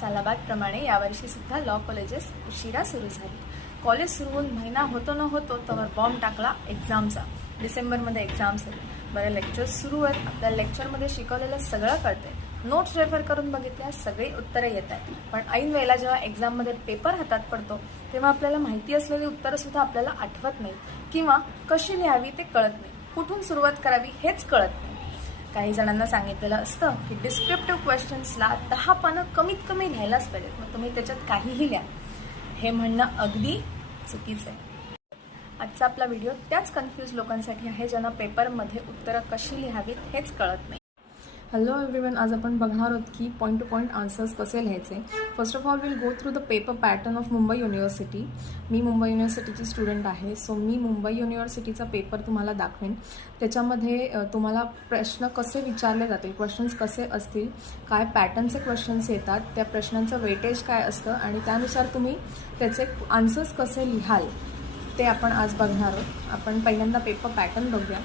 सालाबादप्रमाणे यावर्षीसुद्धा law colleges उशिरा सुरू झाली. कॉलेज सुरू होऊन महिना होतो न होतो तर बॉम्ब टाकला एक्झामचा. डिसेंबरमध्ये एक्झाम्स आहेत. बरं, लेक्चर्स सुरू आहेत. आपल्या लेक्चरमध्ये शिकवलेलं सगळं कळतंय. नोट्स रेफर करून बघितल्या, सगळी उत्तरं येत आहेत. पण ऐन वेळेला जेव्हा एक्झाममध्ये पेपर हातात पडतो तेव्हा आपल्याला माहिती असलेली उत्तरंसुद्धा आपल्याला आठवत नाही किंवा कशी लिहावी ते कळत नाही. कुठून सुरुवात करावी हेच कळत नाही. काही जणांना सांगितलेलं असतं की डिस्क्रिप्टिव्ह क्वेश्चन्सला 10 पानं कमीत कमी लिहायलाच पाहिजेत, मग तुम्ही त्याच्यात काहीही लिहा. हे म्हणणं अगदी चुकीचं आहे. आजचा आपला व्हिडिओ त्याच कन्फ्यूज लोकांसाठी आहे ज्यांना पेपरमध्ये उत्तरं कशी लिहावीत हेच कळत नाही. हॅलो एव्हरीवन, आज आपण बघणार आहोत की पॉईंट टू पॉईंट आन्सर्स कसे लिहायचे. First of all will go through the paper pattern of Mumbai university. मी मुंबई युनिव्हर्सिटीची स्टुडंट आहे, सो मी मुंबई युनिव्हर्सिटीचा पेपर तुम्हाला दाखवेन. त्याच्यामध्ये तुम्हाला प्रश्न कसे विचारले जातील, क्वेश्चन्स कसे असतील, काय पॅटर्नचे क्वेश्चन्स येतात, त्या प्रश्नांचं वेटेज काय असतं आणि त्यानुसार तुम्ही त्याचे आन्सर्स कसे लिहाल ते आपण आज बघणार आहोत. आपण पहिल्यांदा पेपर पॅटर्न बघूया.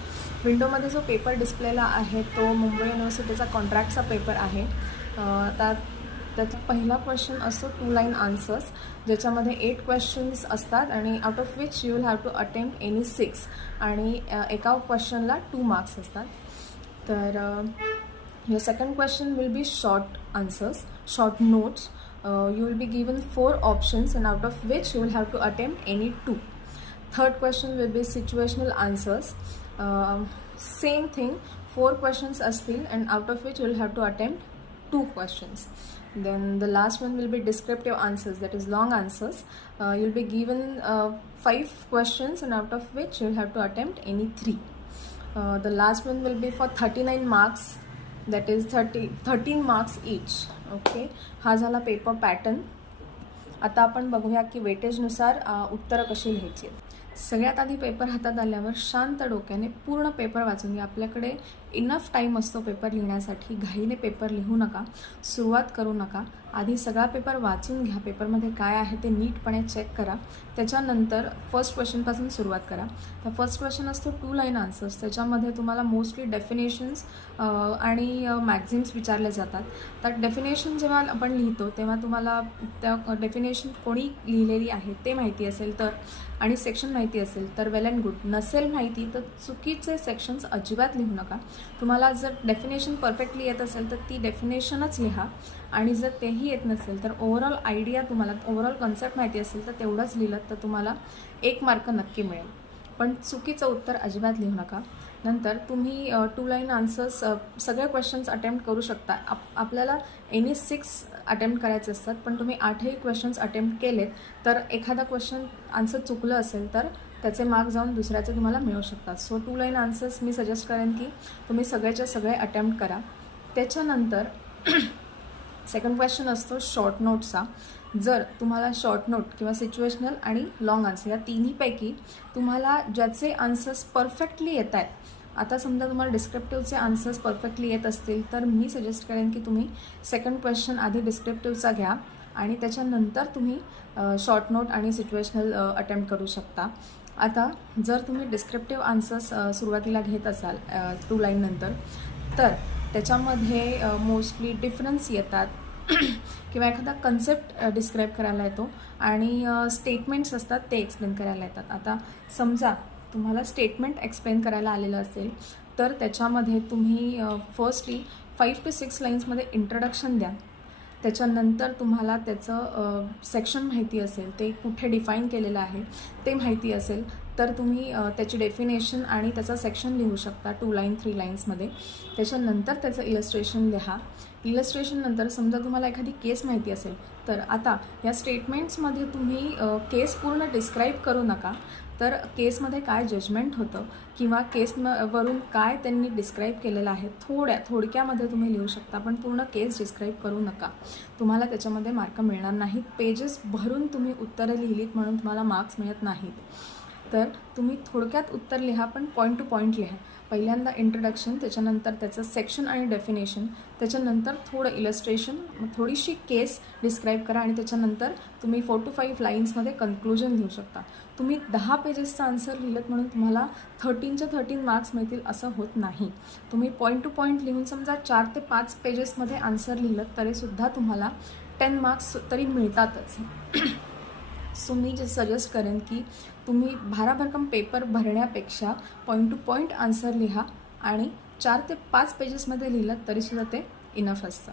विंडोमध्ये जो पेपर डिस्प्लेला आहे तो मुंबई युनिव्हर्सिटीचा कॉन्ट्रॅक्टचा पेपर आहे. त्याचा पहिला क्वेश्चन असतो 2 लाईन आन्सर्स, ज्याच्यामध्ये 8 क्वेश्चन्स असतात आणि out of which you will have to attempt any 6 आणि एका क्वेश्चनला 2 मार्क्स असतात. तर your second question will be short answers, short notes. You will be given 4 options and out of which you will have to attempt any 2. Third question will be situational answers. Same thing, 4 questions astil and out of which you will have to attempt 2 questions. Then the last one will be descriptive answers, that is long answers. You will be given 5 questions and out of which you will have to attempt any 3. The last one will be for 39 marks, that is 13 marks each. Okay, हा झाला paper pattern. आता आपण बघूया की वेटेजनुसार उत्तरं कशी लिहायची. सगळ्यात आधी पेपर हातात आल्यावर शांत डोक्याने पूर्ण पेपर वाचून घ्या. आपल्याकडे इनफ टाईम असतो पेपर लिहिण्यासाठी. घाईने पेपर लिहू नका, सुरुवात करू नका. आधी सगळा पेपर वाचून घ्या. पेपरमध्ये काय आहे ते नीटपणे चेक करा. त्याच्यानंतर फर्स्ट क्वेश्चनपासून सुरुवात करा. तर फर्स्ट क्वेश्चन असतो 2 लाईन आन्सर्स. त्याच्यामध्ये तुम्हाला मोस्टली डेफिनेशन्स आणि मॅक्झिम्स विचारले जातात. तर डेफिनेशन जेव्हा आपण लिहितो तेव्हा तुम्हाला त्या डेफिनेशन कोणी लिहिलेली आहे ते माहिती असेल तर, आणि सेक्शन माहिती असेल तर वेल अँड गुड. नसेल माहिती तर चुकीचे सेक्शन्स अजिबात लिहू नका. तुम्हाला जर डेफिनेशन परफेक्टली येत असेल तर ती डेफिनेशनच लिहा, आणि जर तेही येत नसेल तर ओव्हरऑल आयडिया, तुम्हाला ओव्हरऑल कन्सेप्ट माहिती असेल तर तेवढंच लिहिलं तर तुम्हाला 1 मार्क नक्की मिळेल. पण चुकीचं उत्तर अजिबात लिहू नका. नंतर तुम्ही 2 लाईन आन्सर्स सगळे क्वेश्चन्स अटेम्प्ट करू शकता. आपल्याला एनी 6 अटेम्प्ट करायचे असतात, पण तुम्ही 8ही क्वेश्चन्स अटेम्प्ट केलेत तर एखादा क्वेश्चन आन्सर चुकलं असेल तर त्याचे मार्क जाऊन दुसऱ्याचे तुम्हाला मिळू शकतात. सो 2 लाईन आन्सर्स मी सजेस्ट करेन की तुम्ही सगळेच्या सगळे अटेम्प्ट करा. त्याच्यानंतर सेकंड क्वेश्चन असतो शॉर्ट नोटचा. जर तुम्हाला शॉर्ट नोट किंवा सिच्युएशनल आणि लॉंग आन्सर या तिन्हीपैकी तुम्हाला ज्याचे आन्सर्स परफेक्टली येत आहेत, आता समजा तुम्हाला डिस्क्रिप्टिव्हचे आन्सर्स परफेक्टली येत असतील तर मी सजेस्ट करेन की तुम्ही सेकंड क्वेश्चन आधी डिस्क्रिप्टिव्हचा घ्या आणि त्याच्यानंतर तुम्ही शॉर्ट नोट आणि सिच्युएशनल अटेम्प्ट करू शकता. आता जर तुम्ही डिस्क्रिप्टिव्ह आन्सर्स सुरुवातीला घेत असाल 2 लाईन नंतर, तर त्याच्यामध्ये मोस्टली डिफरन्स येतात किंवा एखादा कन्सेप्ट डिस्क्राईब करायला येतो आणि स्टेटमेंट्स असतात ते एक्सप्लेन करायला येतात. आता समजा तुम्हाला स्टेटमेंट एक्सप्लेन करायला आलेलं असेल तर त्याच्यामध्ये तुम्ही फर्स्टली 5 to 6 लाईन्समध्ये इंट्रोडक्शन द्या. त्याच्यानंतर तुम्हाला त्याचं सेक्शन माहिती असेल, ते कुठे डिफाईन केलेलं आहे ते माहिती असेल तर तुम्ही त्याची डेफिनेशन आणि त्याचा सेक्शन लिहू शकता 2 लाईन 3 लाईन्समध्ये. त्याच्यानंतर त्याचं इलस्ट्रेशन लिहा. इलस्ट्रेशननंतर समजा तुम्हाला एखादी केस माहिती असेल तर आता या स्टेटमेंट्समध्ये तुम्ही केस पूर्ण डिस्क्राईब करू नका, तर केसमध्ये काय जजमेंट होतं किंवा केसवरून काय त्यांनी डिस्क्राईब केलेलं आहे थोडक्यामध्ये तुम्ही लिहू शकता, पण पूर्ण केस डिस्क्राईब करू नका. तुम्हाला त्याच्यामध्ये मार्क मिळणार नाहीत. पेजेस भरून तुम्ही उत्तरं लिहिलीत म्हणून तुम्हाला मार्क्स मिळत नाहीत. तर तुम्ही थोडक्यात उत्तर लिहा, पण पॉईंट टू पॉईंट लिहा. पहिल्यांदा इंट्रोडक्शन, त्याच्यानंतर त्याचं सेक्शन आणि डेफिनेशन, त्याच्यानंतर थोडं इलस्ट्रेशन, थोडीशी केस डिस्क्राईब करा आणि त्याच्यानंतर तुम्ही 4 to 5 लाईन्समध्ये कन्क्लुजन लिहू शकता. तुम्ही 10 पेजेसचा आन्सर लिहिलं म्हणून तुम्हाला 13चे 13 मार्क्स मिळतील असं होत नाही. तुम्ही पॉईंट टू पॉईंट लिहून समजा 4 ते 5 पेजेसमध्ये आन्सर लिहिलं तरीसुद्धा तुम्हाला 10 मार्क्स तरी मिळतातच. सो मी जे सजेस्ट करेन की तुम्ही भाराभरकम पेपर भरण्यापेक्षा पॉईंट टू पॉईंट आन्सर लिहा आणि 4 ते 5 पेजेसमध्ये लिहिलं तरीसुद्धा ते इनफ असतं.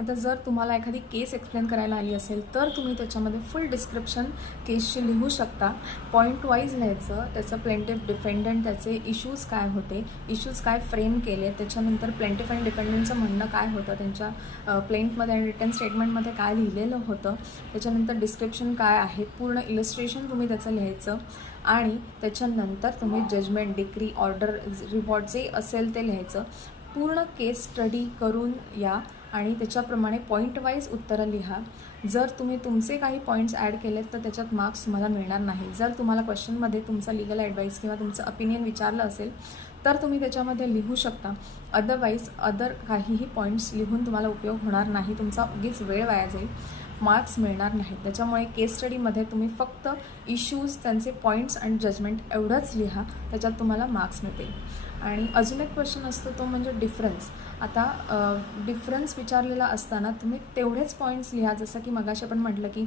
आता जर तुम्हाला एखादी केस एक्सप्लेन करायला आली असेल तर तुम्ही त्याच्यामध्ये फुल डिस्क्रिप्शन केसची लिहू शकता. पॉईंट वाईज लिहायचं, त्याचं प्लेंटिफ डिफेंडंट, त्याचे इश्यूज काय होते, इश्यूज काय फ्रेम केले, त्याच्यानंतर प्लेंटिफ आणि डिफेंडंटचं म्हणणं काय होतं, त्यांच्या प्लेंटमध्ये आणि रिटर्न स्टेटमेंटमध्ये काय लिहिलेलं होतं, त्याच्यानंतर डिस्क्रिप्शन काय आहे, पूर्ण इलस्ट्रेशन तुम्ही त्याचं लिहायचं आणि त्याच्यानंतर तुम्ही जजमेंट, डिक्री, ऑर्डर, रिवॉर्ड जे असेल ते लिहायचं. पूर्ण केस स्टडी करून या आणि त्याच्याप्रमाणे पॉईंट वाईज उत्तरं लिहा. जर तुम्ही तुमचे काही पॉईंट्स ॲड केलेत तर त्याच्यात मार्क्स तुम्हाला मिळणार नाही. जर तुम्हाला क्वेश्चनमध्ये तुमचा लिगल ॲडवाईस किंवा तुमचं ओपिनियन विचारलं असेल तर तुम्ही त्याच्यामध्ये लिहू शकता. अदरवाईज काहीही पॉईंट्स लिहून तुम्हाला उपयोग होणार नाही, तुमचा उगीच वेळ वाया जाईल, मार्क्स मिळणार नाही. त्याच्यामुळे केस स्टडीमध्ये तुम्ही फक्त इश्यूज, त्यांचे पॉईंट्स आणि जजमेंट एवढंच लिहा, त्याच्यात तुम्हाला मार्क्स मिळतील. आणि अजून एक क्वेश्चन असतो तो म्हणजे डिफरन्स. आता डिफरन्स विचारलेला असताना तुम्ही तेवढेच पॉईंट्स लिहा, जसं की मगाशी आपण म्हटलं की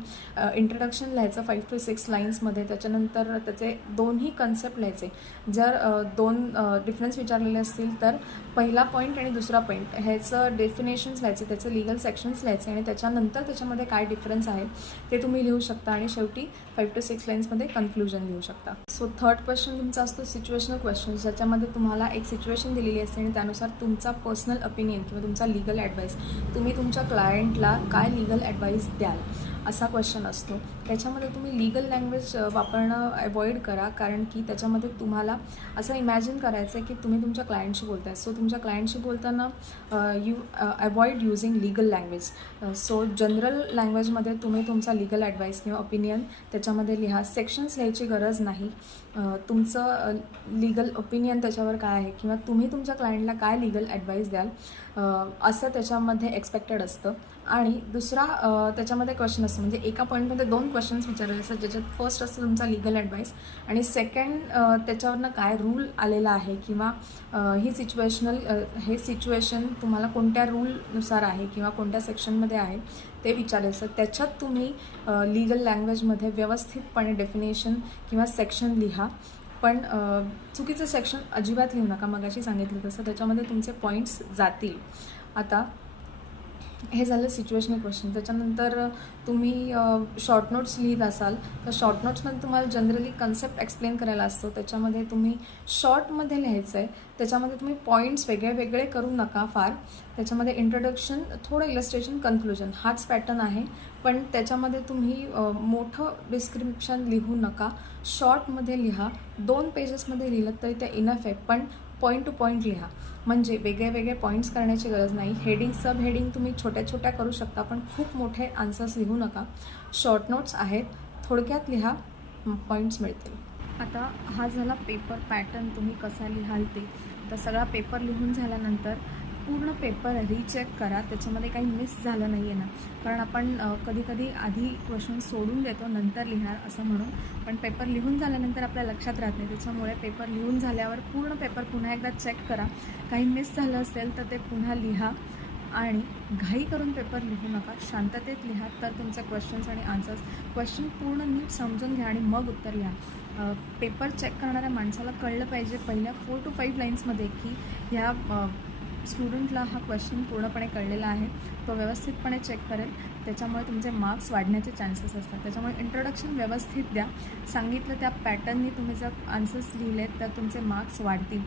इंट्रोडक्शन लिहायचं 5 to 6 लाईन्समध्ये, त्याच्यानंतर त्याचे दोन्ही कन्सेप्ट लिहायचे. जर 2 डिफरन्स विचारलेले असतील तर पहिला पॉईंट आणि दुसरा पॉईंट ह्याचं डेफिनेशन्स लिहायचे, त्याचं लिगल सेक्शन्स लिहायचे आणि त्याच्यानंतर त्याच्यामध्ये काय डिफरन्स आहे ते तुम्ही लिहू शकता आणि शेवटी 5 to 6 लाईन्समध्ये कन्क्लुजन लिहू शकता. सो थर्ड क्वेश्चन तुमचा असतो सिच्युएशनल क्वेश्चन, ज्याच्यामध्ये तुम्हाला एक सिच्युएशन दिलेली असते आणि त्यानुसार तुमचा पर्सनल ओपिनियन किंवा तुमचा लिगल ॲडवाईस, तुम्ही तुमच्या क्लायंटला काय लिगल ॲडवाईस द्याल असा क्वेश्चन असतो. त्याच्यामध्ये तुम्ही लिगल लँग्वेज वापरणं अवॉइड करा, कारण की त्याच्यामध्ये तुम्हाला असं इमॅजिन करायचं आहे की तुम्ही तुमच्या क्लायंटशी बोलताय. सो तुमच्या क्लायंटशी बोलताना you avoid using legal language. So general लँग्वेजमध्ये तुम्ही तुमचा लिगल ॲडवाईस किंवा ओपिनियन त्याच्यामध्ये लिहा. सेक्शन्स लिहायची गरज नाही. तुमचं लिगल ओपिनियन त्याच्यावर काय आहे किंवा तुम्ही तुमच्या क्लायंटला काय लिगल ॲडवाईस द्याल असं त्याच्यामध्ये एक्सपेक्टेड असतं. आणि दुसरा त्याच्यामध्ये क्वेश्चन असतो, म्हणजे एका पॉईंटमध्ये 2 क्वेश्चन्स विचारलेले असतात, ज्याच्यात फर्स्ट असतं तुमचा लिगल ॲडवाईस आणि सेकंड त्याच्यावरनं काय रूल आलेला आहे किंवा हे सिच्युएशन तुम्हाला कोणत्या रूलनुसार आहे किंवा कोणत्या सेक्शनमध्ये आहे ते विचारले असतात. त्याच्यात तुम्ही लिगल लँग्वेजमध्ये व्यवस्थितपणे डेफिनेशन किंवा सेक्शन लिहा, पण चुकीचं सेक्शन अजिबात लिहू नका. मगाशी सांगितलं तसं त्याच्यामध्ये तुमचे पॉईंट्स जातील. आता हे झालं सिच्युएशनल क्वेश्चन. त्याच्यानंतर तुम्ही शॉर्ट नोट्स लिहित असाल तर शॉर्ट नोट्समध्ये तुम्हाला जनरली कन्सेप्ट एक्सप्लेन करायला असतो. त्याच्यामध्ये तुम्ही शॉर्टमध्ये लिहायचं आहे, त्याच्यामध्ये तुम्ही पॉईंट्स वेगळे वेगळे करू नका फार. त्याच्यामध्ये इंट्रोडक्शन, थोडं इलस्ट्रेशन, कन्क्लुजन हाच पॅटर्न आहे, पण त्याच्यामध्ये तुम्ही मोठं डिस्क्रिप्शन लिहू नका. शॉर्टमध्ये लिहा. 2 पेजेसमध्ये लिहिलं तरी ते इनफ आहे, पण पॉईंट टू पॉईंट लिहा. म्हणजे वेगळे वेगळे पॉईंट्स करण्याची गरज नाही. हेडिंग, सब हेडिंग तुम्ही छोट्या छोट्या करू शकता, पण खूप मोठे आन्सर्स लिहू नका. शॉर्ट नोट्स आहेत, थोडक्यात लिहा, पॉईंट्स मिळतील. आता हा झाला पेपर पॅटर्न, तुम्ही कसा लिहाल ते. तर सगळा पेपर लिहून झाल्यानंतर पूर्ण पेपर रिचेक करा, त्याच्यामध्ये काही मिस झालं नाही आहे ना. कारण आपण कधी कधी आधी क्वेश्चन सोडून देतो नंतर लिहिणार असं म्हणून, पण पेपर लिहून झाल्यानंतर आपल्या लक्षात राहत नाही. त्याच्यामुळे पेपर लिहून झाल्यावर पूर्ण पेपर पुन्हा एकदा चेक करा. काही मिस झालं असेल तर ते पुन्हा लिहा आणि घाई करून पेपर लिहू नका. शांततेत लिहा, तर तुमचे क्वेश्चन्स आणि आन्सर्स, क्वेश्चन पूर्ण नीट समजून घ्या आणि मग उत्तर लिहा. पेपर चेक करणाऱ्या माणसाला कळलं पाहिजे पहिल्या 4 to 5 लाईन्समध्ये की ह्या स्टुडंटला हा क्वेश्चन पूर्णपणे कळलेला आहे, तो व्यवस्थितपणे चेक करेल. त्याच्यामुळे तुमचे मार्क्स वाढण्याचे चान्सेस असतात. त्याच्यामुळे इंट्रोडक्शन व्यवस्थित द्या. सांगितलं त्या पॅटर्ननी तुम्ही जर आन्सर्स लिहिलेत तर तुमचे मार्क्स वाढतील.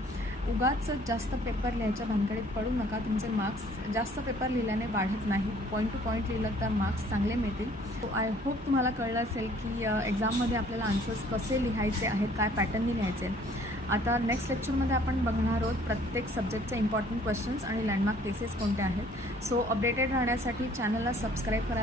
उगाच जास्त पेपर लिहायच्या भानगडीत पडू नका. तुमचे मार्क्स जास्त पेपर लिहिल्याने वाढत नाही. पॉईंट टू पॉईंट लिहिलं तर मार्क्स चांगले मिळतील. सो आय होप तुम्हाला कळलं असेल की एक्झाममध्ये आपल्याला आन्सर्स कसे लिहायचे आहेत, काय पॅटर्ननी लिहायचे. आता नेक्स्ट लेक्चरमध्ये आपण बघणार आहोत प्रत्येक सब्जेक्टचे इम्पॉर्टंट क्वेश्चन्स आणि लँडमार्क केसेस कोणत्या आहेत. सो अपडेटेड राहण्यासाठी चॅनलला सबस्क्राईब करा.